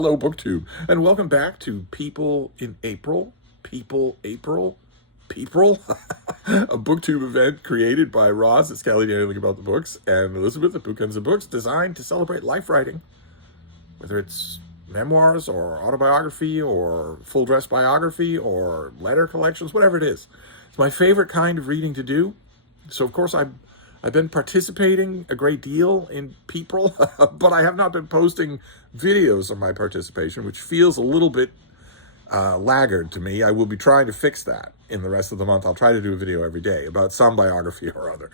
Hello, BookTube, and welcome back to People in April. People. A BookTube event created by Ross at Scally Anything About the Books and Elizabeth at Bookends of Books, designed to celebrate life writing, whether it's memoirs or autobiography or full dress biography or letter collections, whatever it is. It's my favorite kind of reading to do. So, of course, I've been participating a great deal in People, but I have not been posting videos of my participation, which feels a little bit laggard to me. I will be trying to fix that in the rest of the month. I'll try to do a video every day about some biography or other,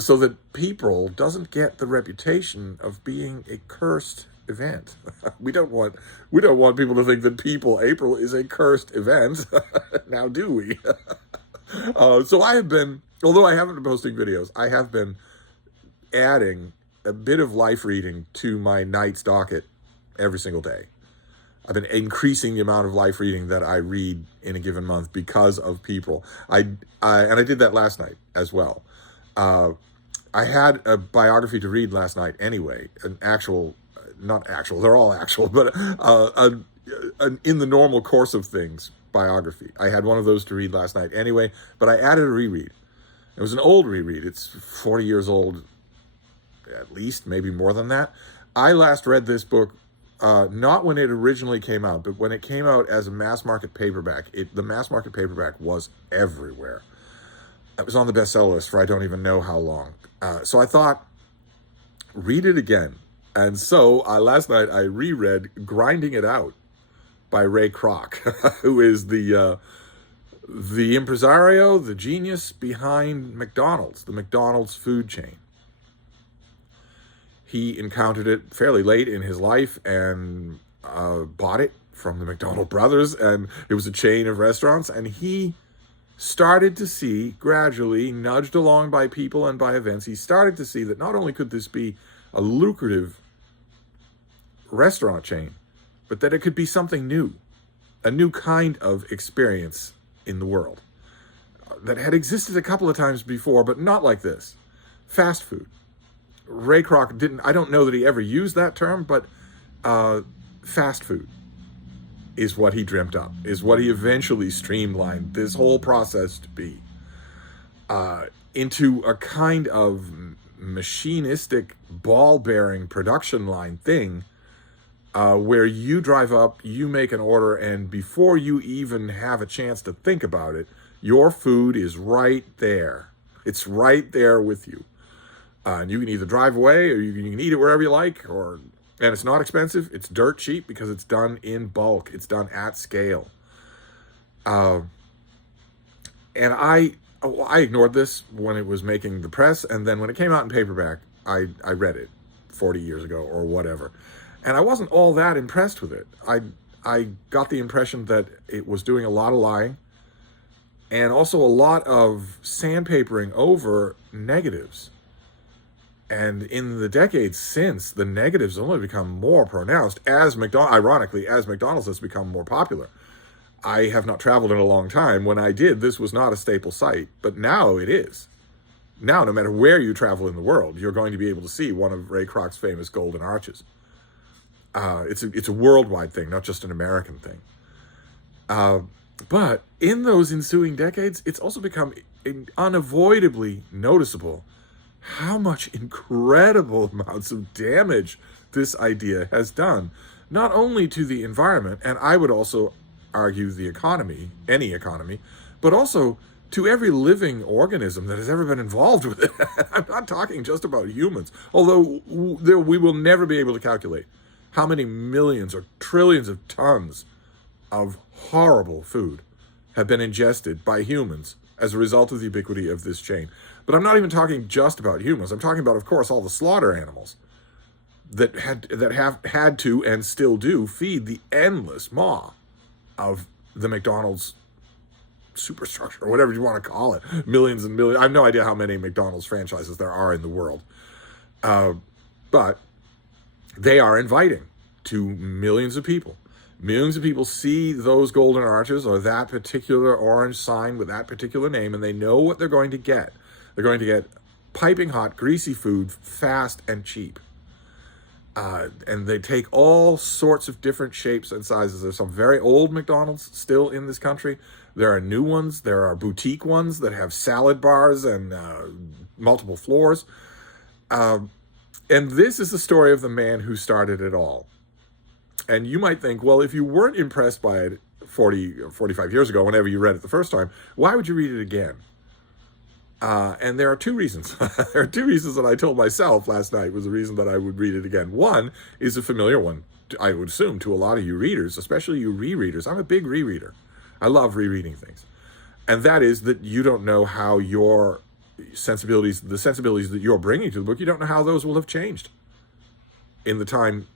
so that People doesn't get the reputation of being a cursed event. We don't want people to think that People April is a cursed event. Now, do we? So I have been, although I haven't been posting videos, I have been adding a bit of life reading to my night's docket every single day. I've been increasing the amount of life reading that I read in a given month because of People. And I did that last night as well. I had a biography to read last night anyway, not actual, they're all actual, but in the normal course of things, biography. I had one of those to read last night anyway, but I added a reread. It was an old reread. It's 40 years old, at least, maybe more than that. I last read this book, not when it originally came out, but when it came out as a mass market paperback. The mass market paperback was everywhere. It was on the bestseller list for I don't even know how long. So I thought, read it again. And so last night I reread Grinding It Out by Ray Kroc, who is the impresario, the genius behind McDonald's, the McDonald's food chain. He encountered it fairly late in his life and bought it from the McDonald brothers, and it was a chain of restaurants, and he started to see, gradually, nudged along by people and by events, he started to see that not only could this be a lucrative restaurant chain, but that it could be something new, a new kind of experience in the world that had existed a couple of times before, but not like this. Fast food. Ray Kroc I don't know that he ever used that term, but fast food is what he dreamt up, is what he eventually streamlined this whole process to be, into a kind of machinistic, ball-bearing production line thing, where you drive up, you make an order, and before you even have a chance to think about it, your food is right there. It's right there with you. And you can either drive away, or you can eat it wherever you like, and it's not expensive. It's dirt cheap because it's done in bulk. It's done at scale. And I ignored this when it was making the press, and then when it came out in paperback, I read it 40 years ago or whatever. And I wasn't all that impressed with it. I got the impression that it was doing a lot of lying and also a lot of sandpapering over negatives. And in the decades since, the negatives only become more pronounced ironically, as McDonald's has become more popular. I have not traveled in a long time. When I did, this was not a staple site, but now it is. Now, no matter where you travel in the world, you're going to be able to see one of Ray Kroc's famous golden arches. It's a worldwide thing, not just an American thing. But in those ensuing decades, it's also become unavoidably noticeable how much incredible amounts of damage this idea has done, not only to the environment, and I would also argue the economy, any economy, but also to every living organism that has ever been involved with it. I'm not talking just about humans, although we will never be able to calculate how many millions or trillions of tons of horrible food have been ingested by humans as a result of the ubiquity of this chain. But I'm not even talking just about humans. I'm talking about, of course, all the slaughter animals that have had to and still do feed the endless maw of the McDonald's superstructure, or whatever you want to call it. Millions and millions. I have no idea how many McDonald's franchises there are in the world. But they are inviting to millions of people. Millions of people see those golden arches or that particular orange sign with that particular name, and they know what they're going to get. They're going to get piping hot, greasy food, fast and cheap. And they take all sorts of different shapes and sizes. There's some very old McDonald's still in this country. There are new ones. There are boutique ones that have salad bars and multiple floors. And this is the story of the man who started it all. And you might think, well, if you weren't impressed by it 40 or 45 years ago, whenever you read it the first time, why would you read it again? And there are two reasons. There are two reasons that I told myself last night was the reason that I would read it again. One is a familiar one, I would assume, to a lot of you readers, especially you rereaders. I'm a big rereader. I love rereading things. And that is that you don't know how your sensibilities, the sensibilities that you're bringing to the book, you don't know how those will have changed in the time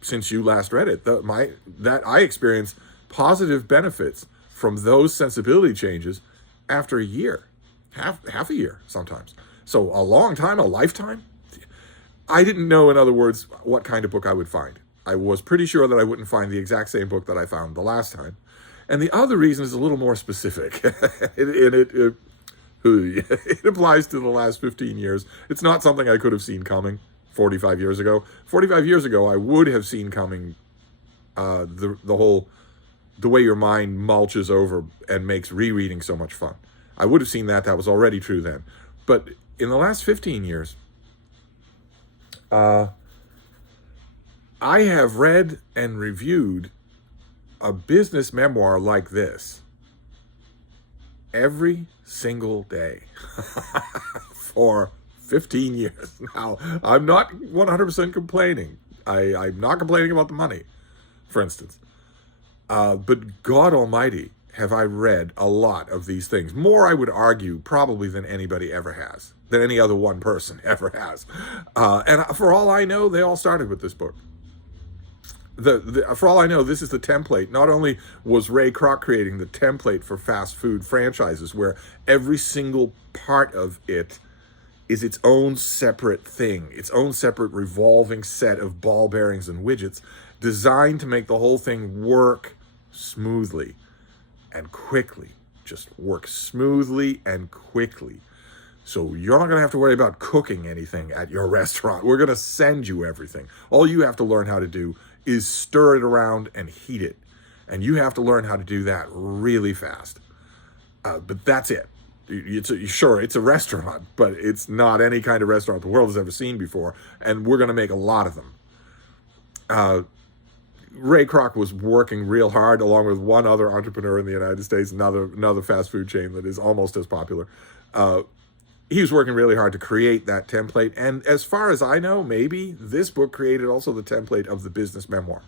since you last read it. That I experienced positive benefits from those sensibility changes after a year. Half a year sometimes. So a long time, a lifetime. I didn't know, in other words, what kind of book I would find. I was pretty sure that I wouldn't find the exact same book that I found the last time. And the other reason is a little more specific. It applies to the last 15 years. It's not something I could have seen coming 45 years ago. 45 years ago, I would have seen coming the way your mind mulches over and makes rereading so much fun. I would have seen that. That was already true then. But in the last 15 years, I have read and reviewed a business memoir like this every single day for 15 years. Now, I'm not 100% complaining. I'm not complaining about the money, for instance. But God Almighty, have I read a lot of these things. More, I would argue, probably than anybody ever has, than any other one person ever has. And for all I know, they all started with this book. For all I know, this is the template. Not only was Ray Kroc creating the template for fast food franchises, where every single part of it is its own separate thing, its own separate revolving set of ball bearings and widgets designed to make the whole thing work smoothly and quickly. Just work smoothly and quickly. So you're not going to have to worry about cooking anything at your restaurant. We're going to send you everything. All you have to learn how to do is stir it around and heat it. And you have to learn how to do that really fast. But that's it. Sure, it's a restaurant, but it's not any kind of restaurant the world has ever seen before. And we're going to make a lot of them. Ray Kroc was working real hard, along with one other entrepreneur in the United States, another fast food chain that is almost as popular. He was working really hard to create that template. And as far as I know, maybe this book created also the template of the business memoir,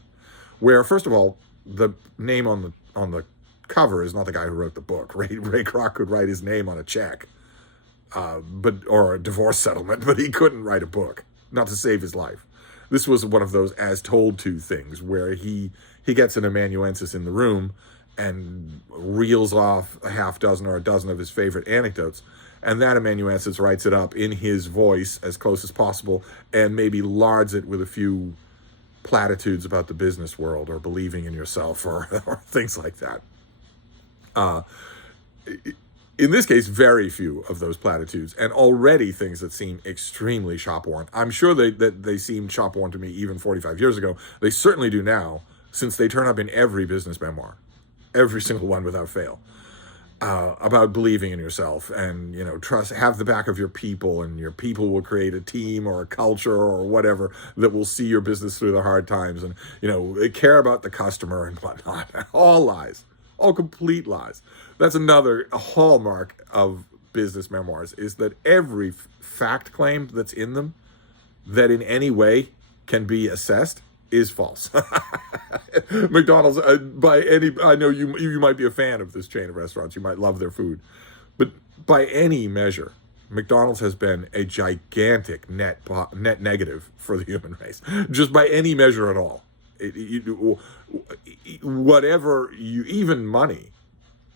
where, first of all, the name on the cover is not the guy who wrote the book. Ray Kroc could write his name on a check, or a divorce settlement, but he couldn't write a book, not to save his life. This was one of those as told to things where he gets an amanuensis in the room and reels off a half dozen or a dozen of his favorite anecdotes. And that amanuensis writes it up in his voice as close as possible and maybe lards it with a few platitudes about the business world or believing in yourself or things like that. In this case, very few of those platitudes, and already things that seem extremely shop-worn. I'm sure that they seemed shop-worn to me even 45 years ago. They certainly do now, since they turn up in every business memoir, every single one without fail, about believing in yourself and, trust, have the back of your people, and your people will create a team or a culture or whatever that will see your business through the hard times, and, care about the customer and whatnot. All lies. All complete lies. That's another hallmark of business memoirs, is that every fact claim that's in them that in any way can be assessed is false. McDonald's, I know you might be a fan of this chain of restaurants. You might love their food. But by any measure, McDonald's has been a gigantic net negative for the human race. Just by any measure at all.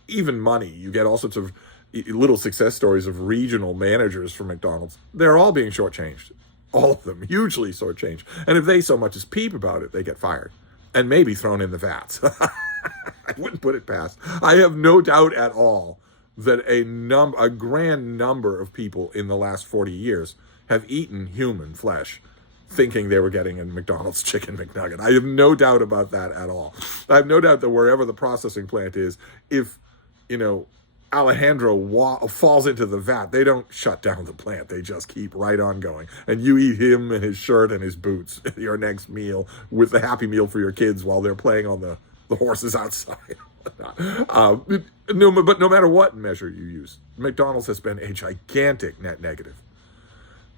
Even money, you get all sorts of little success stories of regional managers from McDonald's. They're all being shortchanged. All of them, hugely shortchanged. And if they so much as peep about it, they get fired and maybe thrown in the vats. I wouldn't put it past. I have no doubt at all that a grand number of people in the last 40 years have eaten human flesh thinking they were getting a McDonald's chicken McNugget. I have no doubt about that at all. I have no doubt that wherever the processing plant is, if, Alejandro falls into the vat, they don't shut down the plant. They just keep right on going. And you eat him and his shirt and his boots, your next meal, with the Happy Meal for your kids while they're playing on the horses outside. But no matter what measure you use, McDonald's has been a gigantic net negative.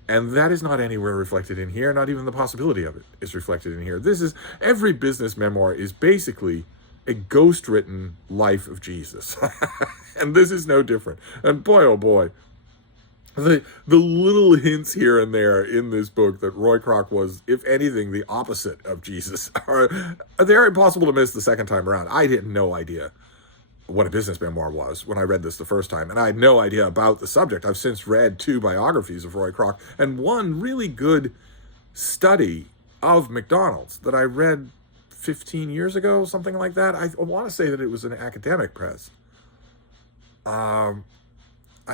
And that is not anywhere reflected in here. Not even the possibility of it is reflected in here. Every business memoir is basically a ghost-written life of Jesus. And this is no different. And boy, oh boy, the little hints here and there in this book that Roy Kroc was, if anything, the opposite of Jesus, they're impossible to miss the second time around. I had no idea what a business memoir was when I read this the first time, and I had no idea about the subject. I've since read 2 biographies of Roy Kroc, and one really good study of McDonald's that I read 15 years ago, something like that. I want to say that it was an academic press. I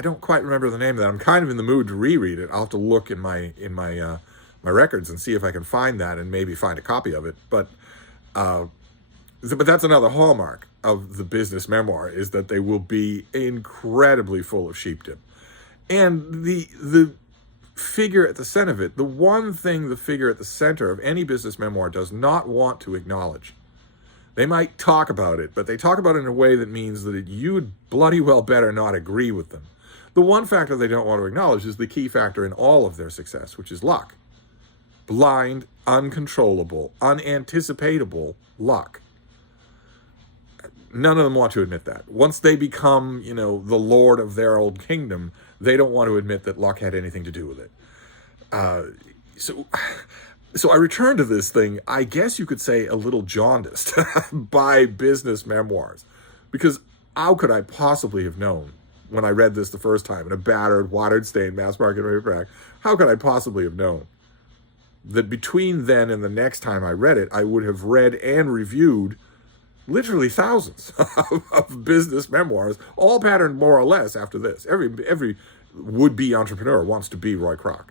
don't quite remember the name of that. I'm kind of in the mood to reread it. I'll have to look in my records and see if I can find that and maybe find a copy of it. But that's another hallmark of the business memoir, is that they will be incredibly full of sheepdom. And the figure at the center of it, the one thing the figure at the center of any business memoir does not want to acknowledge. They might talk about it, but they talk about it in a way that means that you'd bloody well better not agree with them. The one factor they don't want to acknowledge is the key factor in all of their success, which is luck. Blind, uncontrollable, unanticipatable luck. None of them want to admit that. Once they become, the lord of their old kingdom, they don't want to admit that luck had anything to do with it. So I return to this thing, I guess you could say a little jaundiced by business memoirs. Because how could I possibly have known when I read this the first time in a battered, watered-stained mass market paperback, how could I possibly have known that between then and the next time I read it, I would have read and reviewed literally thousands of business memoirs, all patterned more or less after this. Every would-be entrepreneur wants to be Roy Kroc.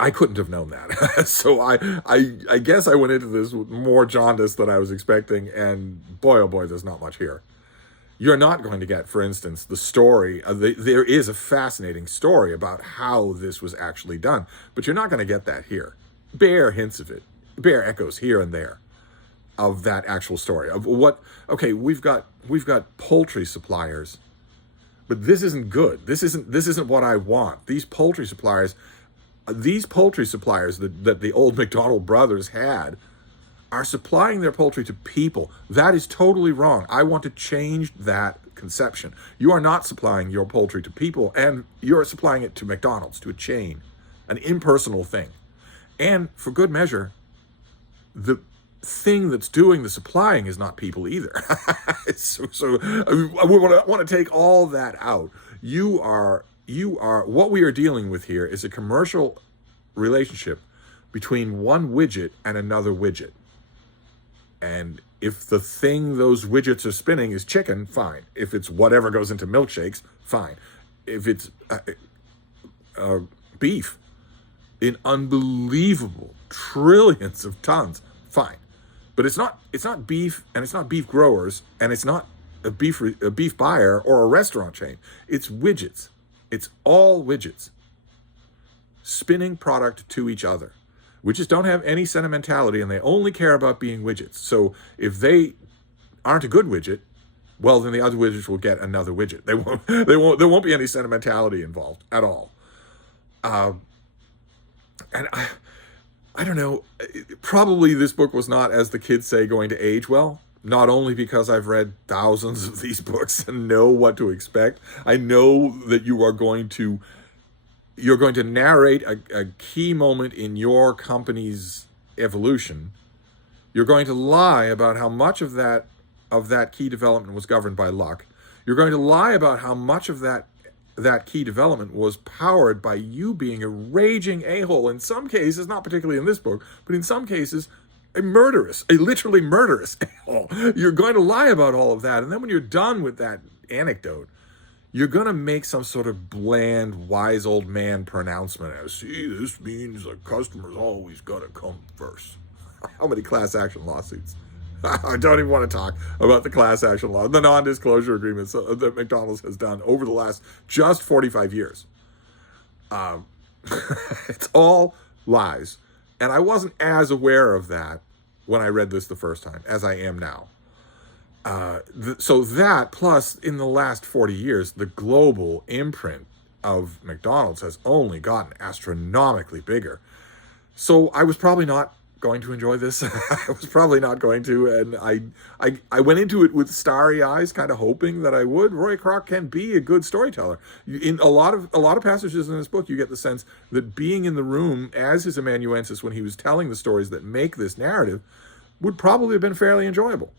I couldn't have known that. So I guess I went into this with more jaundice than I was expecting, and boy, oh boy, there's not much here. You're not going to get, for instance, the story. There is a fascinating story about how this was actually done, but you're not going to get that here. Bare hints of it, bare echoes here and there of that actual story of what. Okay, we've got poultry suppliers, but this isn't good. This isn't what I want. These poultry suppliers that the old McDonald brothers had are supplying their poultry to people. That is totally wrong. I want to change that conception. You are not supplying your poultry to people, and you're supplying it to McDonald's, to a chain, an impersonal thing. And for good measure, the thing that's doing the supplying is not people either. So I want to take all that out. You are what we are dealing with here is a commercial relationship between one widget and another widget. And if the thing those widgets are spinning is chicken, fine. If it's whatever goes into milkshakes, fine. If it's beef in unbelievable trillions of tons, fine. But it's not beef, and it's not beef growers, and it's not a beef buyer or a restaurant chain. It's widgets. It's all widgets spinning product to each other. Widgets don't have any sentimentality, and they only care about being widgets. So if they aren't a good widget, well, then the other widgets will get another widget. There won't be any sentimentality involved at all. And I don't know, probably this book was not, as the kids say, going to age well. Not only because I've read thousands of these books and know what to expect. I know that you're going to narrate a key moment in your company's evolution. You're going to lie about how much of that key development was governed by luck. You're going to lie about how much of that key development was powered by you being a raging a-hole. In some cases, not particularly in this book, but in some cases, a literally murderous a-hole. You're going to lie about all of that. And then when you're done with that anecdote, you're going to make some sort of bland, wise old man pronouncement as, see, this means a customer's always got to come first. How many class action lawsuits? I don't even want to talk about the class action law, the non-disclosure agreements that McDonald's has done over the last just 45 years. It's all lies. And I wasn't as aware of that when I read this the first time as I am now. So that, plus in the last 40 years, the global imprint of McDonald's has only gotten astronomically bigger. So I was probably not going to enjoy this. I was probably not going to, and I went into it with starry eyes, kind of hoping that I would. Roy Kroc can be a good storyteller. In a lot of passages in this book, you get the sense that being in the room as his amanuensis when he was telling the stories that make this narrative would probably have been fairly enjoyable.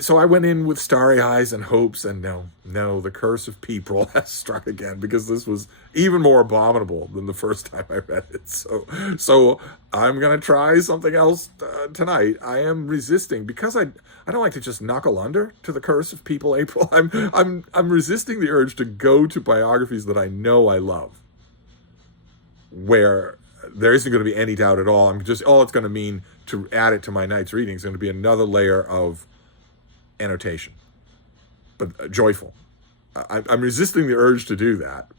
So I went in with starry eyes and hopes, and no, the curse of PEIL has struck again, because this was even more abominable than the first time I read it. So I'm gonna try something else tonight. I am resisting, because I don't like to just knuckle under to the curse of PEIL April. I'm resisting the urge to go to biographies that I know I love, where there isn't going to be any doubt at all. All it's going to mean to add it to my night's reading is going to be another layer of annotation, but joyful. I'm resisting the urge to do that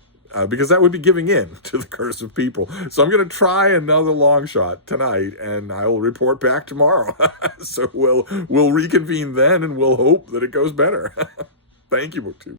because that would be giving in to the curse of PEIL. So I'm going to try another long shot tonight, and I will report back tomorrow. So we'll reconvene then, and we'll hope that it goes better. Thank you, BookTube.